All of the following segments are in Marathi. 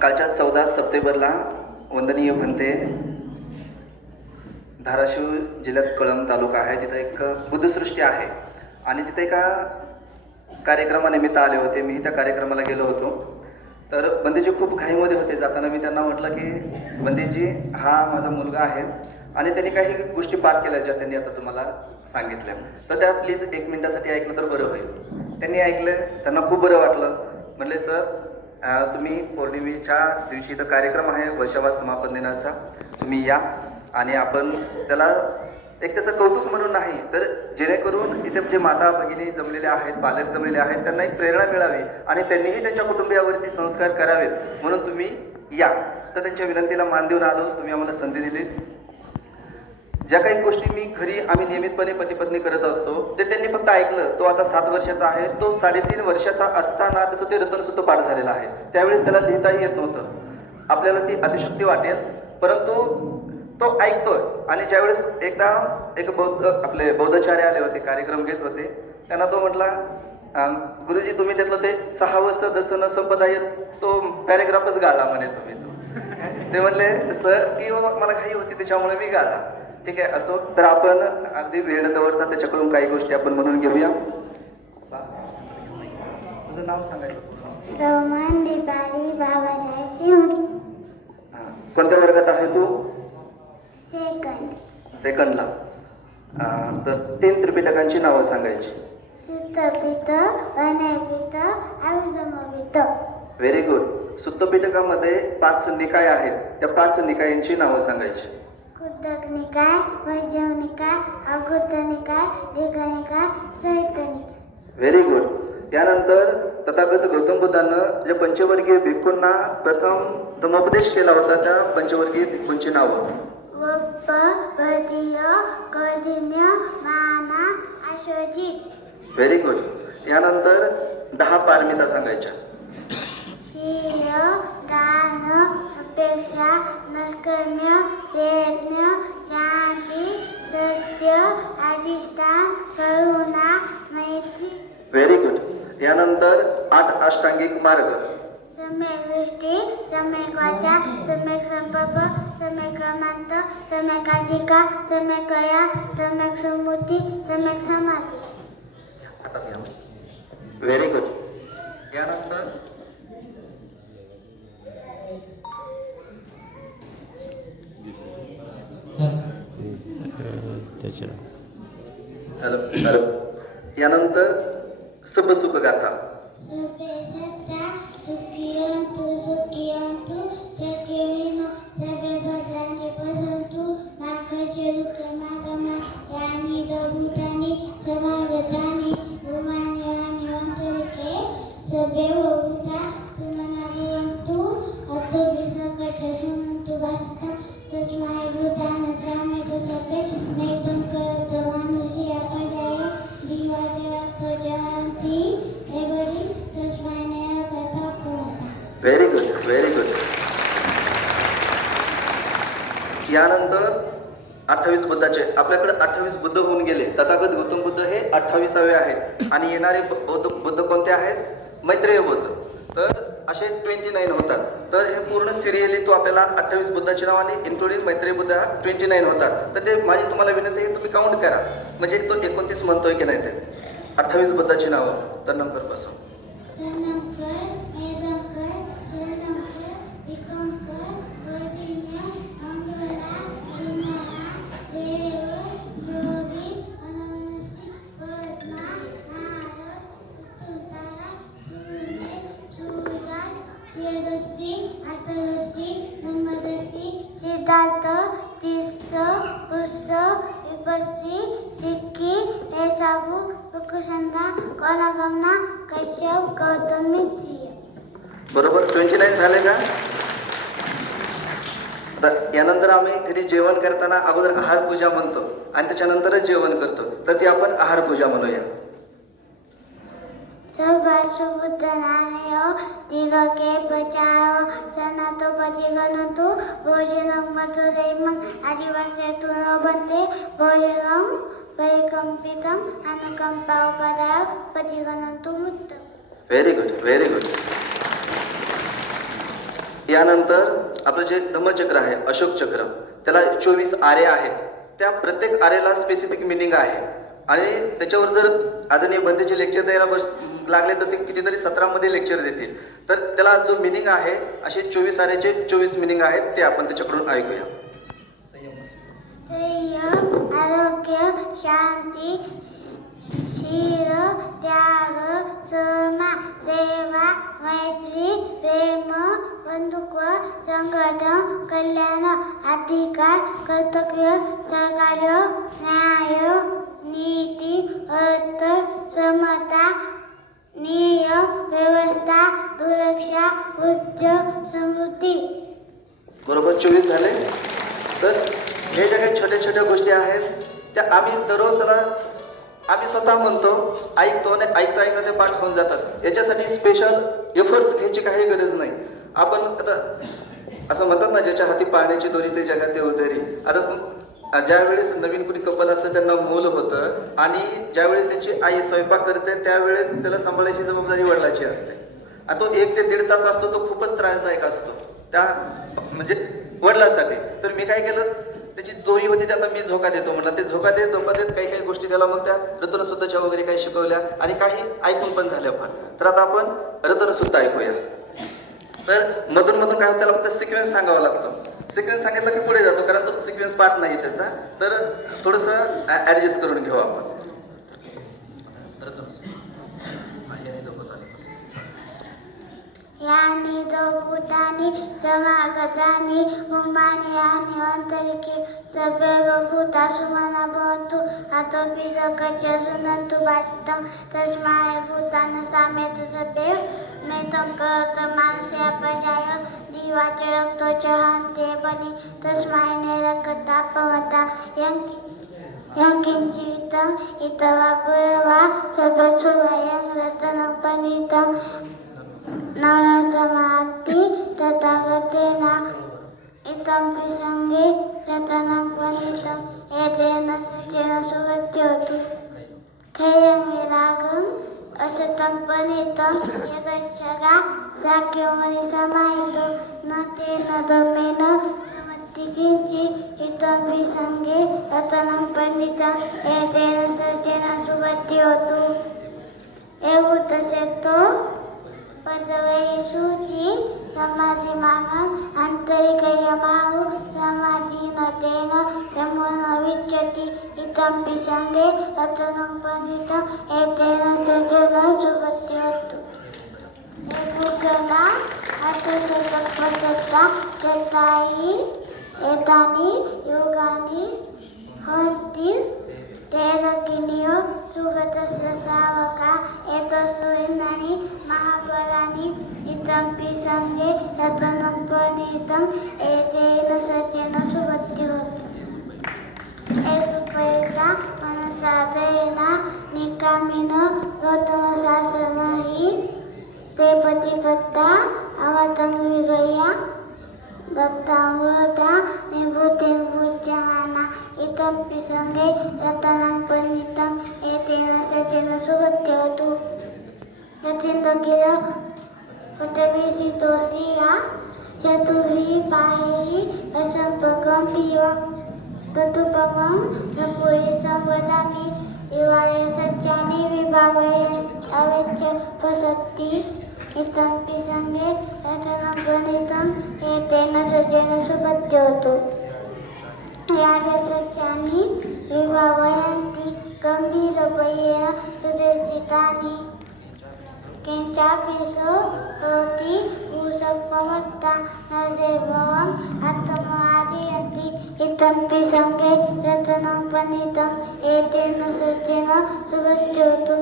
कालच्या 14 सप्टेंबरला वंदनीय भंते धाराशिव जिल्ह्यात कळंब तालुका आहे, तिथं एक बुद्धसृष्टी आहे आणि तिथे एका कार्यक्रमानिमित्त आले होते. मी त्या कार्यक्रमाला गेलो होतो. तर बंदीजी खूप घाईमध्ये होते. जाताना मी त्यांना म्हटलं की बंदीजी, हा माझा मुलगा आहे आणि त्यांनी काही गोष्टी पाठ केल्या ज्या त्यांनी आता तुम्हाला सांगितल्या, तर त्या प्लीज 1 मिनिटासाठी ऐकलं तर बरं होईल. त्यांनी ऐकलं, त्यांना खूप बरं वाटलं. म्हणले सर, तुम्ही पौर्णिमेच्या दिवशी इथं कार्यक्रम आहे वर्षावास समापन दिनाचा, तुम्ही या आणि आपण त्याला एक त्याचं कौतुक म्हणून नाही तर जेणेकरून इथे जे माता भगिनी जमलेले आहेत, पालक जमलेले आहेत, त्यांना एक प्रेरणा मिळावी आणि त्यांनीही त्यांच्या कुटुंबियावरती संस्कार करावेत म्हणून तुम्ही या. तर त्यांच्या विनंतीला मान देऊन आलो. तुम्ही आम्हाला संधी दिली. ज्या काही गोष्टी मी घरी आम्ही नियमितपणे पती पत्नी करत असतो ते त्यांनी फक्त ऐकलं. तो आता 7 वर्षाचा आहे. तो 3.5 वर्षाचा असताना त्याचं ते रतनसुद्धा पाठ झालेलं आहे. त्यावेळेस त्याला लिहिताही येत नव्हतं. आपल्याला ती अतिशक्ती वाटेल, परंतु तो ऐकतोय. आणि ज्यावेळेस एकदा एक आपले बौद्धाचार्य आले होते, कार्यक्रम घेत होते, त्यांना तो म्हटला, गुरुजी तुम्ही त्यातलं ते 6वं दसन संपदा तो पॅरेग्राफच गाळला म्हणे तुम्ही. ते म्हणले सर की मला घाई होती त्याच्यामुळे मी गाळला. ठीक आहे, असो. तर आपण अगदी वेळ दवडता त्याच्याकडून काही गोष्टी आपण म्हणून घेऊया. तुझं नाव सांगायचं? रोमन दीपाली बाबासाहेब शिंदे. कोणत्या वर्गात आहे तू? सेकंडला. तर 3 त्रिपिटकांची नावं सांगायची. सुत्तपित, वनपित, अभिधम्मपित. Very good. सुत्तपिटकामध्ये 5 निकाय आहेत. त्या 5 निकायांची नावं सांगायची. कुद्दक निकाय, वैजव निकाय, अगुत्त निकाय, दीर्घ निकाय, संयुक्त निकाय. Very good. त्यानंतर तथागत गौतम बुद्धानं जे पंचवर्गीय भिक्खूंना प्रथम धम्मोपदेश केला होता त्या पंचवर्गीय भिक्खूंची नावं. वप्प, भदीय, कौंडिन्य, माना, अश्वजित. Very good. यानंतर 10 पारमिता सांगायच्या. शील, दान, अपेक्षा, नैष्कर्म्य, यज्ञ, शांती, सत्य, अधिष्ठान, करुणा, मैत्री. Very good. यानंतर 8 अष्टांगिक मार्ग. सम्यक दृष्टी, सम्यक वाचा, सम्यक संकल्प, सम्यक कर्मांत, सम्यक अधिकार, सम्यक क्रिया, सम्यक स्मृती, सम्यक समाधी. Very good. यानंतर हॅलो. यानंतर सुख गाथा. सर्वे सत्ता सुखियंतु सुखियंतु जगेविनो सर्वे भद्राणि पश्यन्तु मा कश्चित् मागमा यानि भूतानि समागतानि भूमानि वानि वन्तरिके सर्वे भूता तुमना भवन्तु अतो विसर्गच शृण्वन्तु भाषितं तस्मै भूतानां सर्वे नैतं कर्तवानुषि अपजाय दिवाचरक्तो जयन्ति एवरी तस्मै नया कर्ता भवता. Very good, very good. यानंतर 28 बुद्धाचे. आपल्याकडे 28 बुद्ध होऊन गेले. तथागत गौतम बुद्ध हे 28वे आहेत आणि येणारे बुद्ध कोणते आहेत? मैत्रेय बुद्ध. तर असे 29 होतात. तर हे पूर्ण सिरियली तो आपल्याला 28 बुद्धाची नाव आणि इन्क्लुडिंग मैत्रेय बुद्ध 29 होतात. तर ते माझी तुम्हाला विनंती आहे, तुम्ही काउंट करा म्हणजे तो 29 म्हणतोय की नाही ते. 28 बुद्धाची नावं. तर नंतर पासून सिद्धार्थ, तीर्थ, पुरुष, विपस्सी, सिक्की, एसाबू, कुकुशंदा, कोलागमना, कश्यप, गौतम, मित्रिय. बरोबर 29 झाले का? यानंतर आम्ही घरी जेवण करताना अगोदर आहार पूजा म्हणतो आणि त्याच्यानंतरच जेवण करतो. तर ती आपण आहार पूजा म्हणूया. सर्वासुबुद्धनानयो दिगके पचाओ सनातो पतिगणतु भोजनं मधुरैमं आदिवासेतु न बन्ते भोजनं परिकम्पितम् अनुकम्पावपदाय पतिगणतु मुक्त. Very good, very good. यानंतर आपलं जे धम्मचक्र आहे, अशोक चक्र, त्याला 24 आरे आहेत. त्या प्रत्येक आरेला स्पेसिफिक मिनिंग आहे आणि त्याच्यावर जर आदरणीय बंदेचे लेक्चर द्यायला लागले तर ते कितीतरी 17 मध्ये लेक्चर देतील. तर त्याला जो मिनिंग आहे, असे 24 आरेचे 24 मिनिंग आहेत, ते आपण त्याच्याकडून ऐकूया. संयम, आरोग्य, शांती, शीर, त्याग, क्षमा, सेवा, मैत्री, प्रेम, बंधुत्व, संघटन, कल्याण, अधिकार, कर्तव्य, सहकार्य, न्याय, नीती, अर्थ, समता, नियम, व्यवस्था, सुरक्षा, उद्योग, समृद्धी. बरोबर 24 झाले. तर हे ज्या काही छोट्या छोट्या गोष्टी आहेत त्या आम्ही दररोज त्याला आम्ही स्वतः म्हणतो, ऐकतो आणि ऐकता ऐकता ते पाठ होऊन जातात. याच्यासाठी स्पेशल एफर्ट्स घ्यायची काही गरज नाही. आपण आता असं म्हणतात ना, ज्याच्या हाती पाण्याची दोरी ते जगात उतरी. आता ज्यावेळेस नवीन कुणी कपल असतं त्यांना मूल होतं आणि ज्यावेळेस त्याची आई स्वयंपाक करते त्यावेळेस त्याला सांभाळायची जबाबदारी वडिलांची असते आणि तो 1 ते 1.5 तास असतो, तो खूपच त्रासदायक असतो त्या म्हणजे वडिलांसाठी. तर मी काय केलं, त्याची दोरी होती त्याला मी झोका देतो म्हटलं. ते झोका देत काही काही गोष्टी त्याला मग त्या रतनसुद्धाच्या वगैरे काही शिकवल्या आणि काही ऐकून पण झाल्या फार. तर आता आपण रतनसुद्धा ऐकूया. तर मधून मधून काय होतं, त्याला फक्त सिक्वेन्स सांगावा लागतो. सिक्वेन्स सांगितलं की पुढे जातो, कारण तो सिक्वेन्स पार्ट नाही त्याचा. तर थोडंसं ॲडजस्ट करून घेऊ आपण. यानी भूतानी समागतानि हुमानि यानि आन्तरिके सभैव भूतासु मना भवन्तु अतोऽपि लोकस्य शृण्वन्तु भाषितं तस्मै भूतान् साम्येत सभैव मेतं करोति मानसे अपजाय दिवाच रक्तो च हन्ते बनि तस्मै नैरकतापमता यङ्किञ्चितं इतवा पुरवा सदसुवयं रतनं पनीतं नवनतमाप्ति तथागतेन इतं प्रसङ्गे रतनं पणितं एतेन सत्येन सुवद्योतु खेयं विरागम् असतं पणितं यदच्छगा साख्योमणि समाहितो न तेन दमेन समत्ति किञ्चित् इतं प्रसङ्गे रतनं पणितं एतेन सत्येन सुवद्योतु એવું થશે તો પદવે સૂચિ સમાધિ માનન આંતરિકયમાહુ સમાધિ નતેન બ્રહ્મણ વિચ્યતિ ઇતં વિસંગે રતनं પણિतं એતેન સજ્જન સુવત્યોતુ. ભૂગલા અર્થસર્વપદતા ચતાઈ એતાની યોગાની હંતિ तेरकिनियो सुगतस्य सावका एतस्सु इन्दानि महाबलानि इतं प्रसङ्गे रतनं पणितं एतेन सत्येन सुवद्योतु. एषुपैता मनसादयेन निकामिन गौतमशासनहि ते प्रतिपत्ता अवतं विगया दत्तामृता निभूतिर्भुज्यमाना इतं प्रसङ्गे रतनं पणितं एतेन सत्येन सुवद्योतु. यथेन्दगिर पटविसितोषिया चतुर्भिः पायैः असम्पकं पिब तदुपमं नपुंसकं वदामि दिवाळे सत्यानि विभावयन् अवेच्य पश्यति इतं प्रसङ्गे रतनं पणितं एतेन सत्येन सुवद्योतु. यानि सत्यानि विभावयन्ति गम्भीरभयेन सुदर्शितानि किञ्चापिषु करोति भूषक्मवत्ता न सेवम् आत्ममादयन्ति इतं प्रसङ्गे रतनं पणितं एतेन सत्येन सुवद्योतु.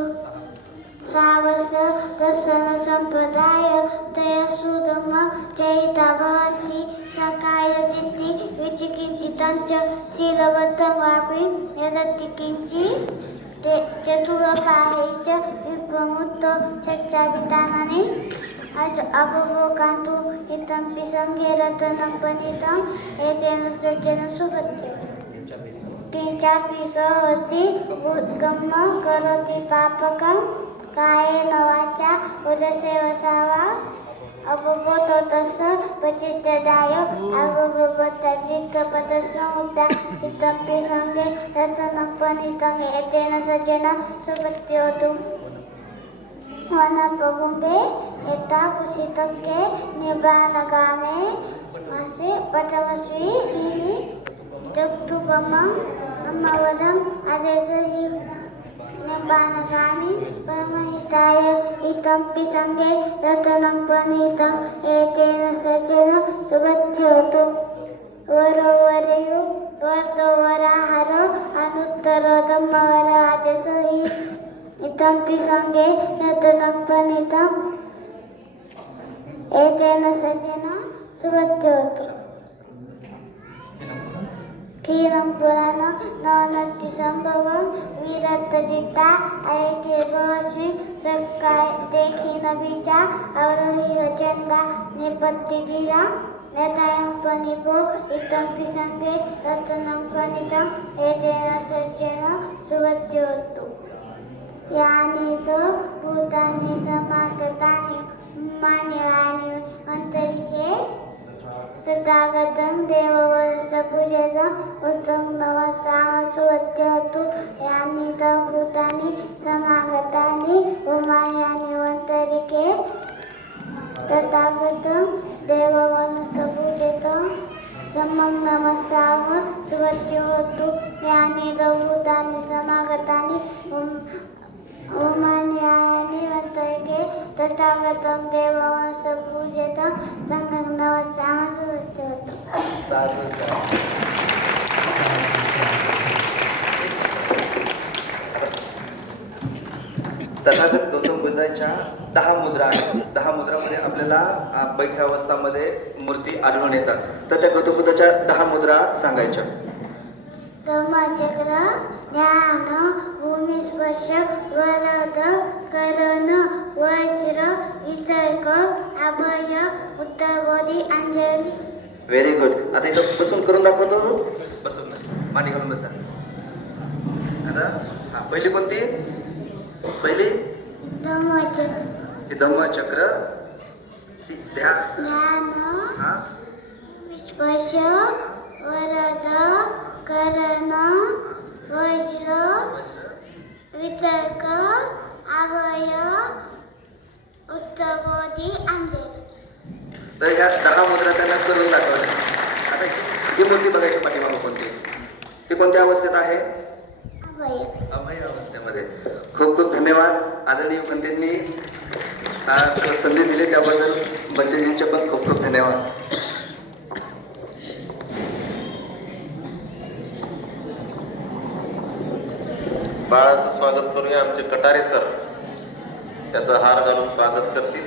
श्रावस दर्शन संप्रदाय तयसु धम्म चयिता भवन्ति सकाय चित्ति विचिकिञ्चितं च शीलवत्तं वापि यदति किञ्चित् चतुरपाहे च विप्रमुक्तो सच्चादितानानि अपभोगान्तु इतं प्रसङ्गे रतनं पणितं एतेन सत्येन सुवद्योतु. किञ्चापि सहति उद्गमं करोति पापकं कायेन वाचा उदसेवसा वा अपगतो तस्य चित्तदाय अवगोपता चित्तपदस्मृता इतम्पि संगे रसनपनितं एतेन सज्जन सुपत्योतु वनपगुम्बे यथा कुशितके निबानगामे मासे पटवस्वी हीनि जगतुगमं अमवदं आदेशहि निबानगामि परमहिताय इतम्पि संगे रतनं पनितं एतेन सज्जन सुपत्योतु वरोवरयु वर्तोवराहारो अनुत्तरोदमवर आदेशहि इतम्पि संगे रतनं पनितं एतेन सज्जन सुपत्योतु क्षीरं पुराणं नवनति संभवं विरतजिता ऐके भवश्री सकाय देखिन बीजा अवरोही रचंदा निपत्ति गिरा नेतायं पनिपो इतम्पि संगे रतनं पनितं एतेन सज्जन सुपत्योतु यानि तो भूतानि समागतानि मान्यवानि अन्तरिके तथागतं देववंशपूजनं उत्तम नमस्तां सुवत्योतु यानि च भूतानि समागतानि उमायानि अन्तरिके तथागतं देववंशपूजनं समं नमस्तां सुवत्योतु यानि च भूतानि समागतानि उमायानि अन्तरिके तथागतं देववंशपूजनं समं नमस्तां सुवत्योतु तथागत गौतम बुद्धांच्या 10 मुद्रा आहेत. 10 मुद्रामध्ये आपल्याला बैठ्या अवस्थामध्ये मूर्ती आढळून येतात. तर त्या गौतम बुद्धाच्या 10 मुद्रा सांगायच्या. धम्मचक्र ज्ञान भूमिस्पर्श वरद करण वज्र वितर्क अभय उत्तरबोधी अंजली. Very good. आता इथं बसून करून दाखवतो. बसून मांडी घालून बसा. आता पहिली कोणती? पहिली धम्मचक्र ती धम्मचक्र. ज्ञान हा स्पर्श वरद करण वज्र वितर्क अभय उत्तरबोधी अंजली. तर ह्या 10 मुद्रा त्यांना करून दाखवल्या. आता ही मूर्ती बघायची पाठीमागं कोणती? ती कोणत्या अवस्थेत आहे? अभय. अभय अवस्थेमध्ये. खूप खूप धन्यवाद. आदरणीय पंडितांनी संधी दिली त्याबद्दल बंदेजींचे पण खूप खूप धन्यवाद. बाळाचं स्वागत करूया. आमचे कटारे सर त्याचा हार घालून स्वागत करतील.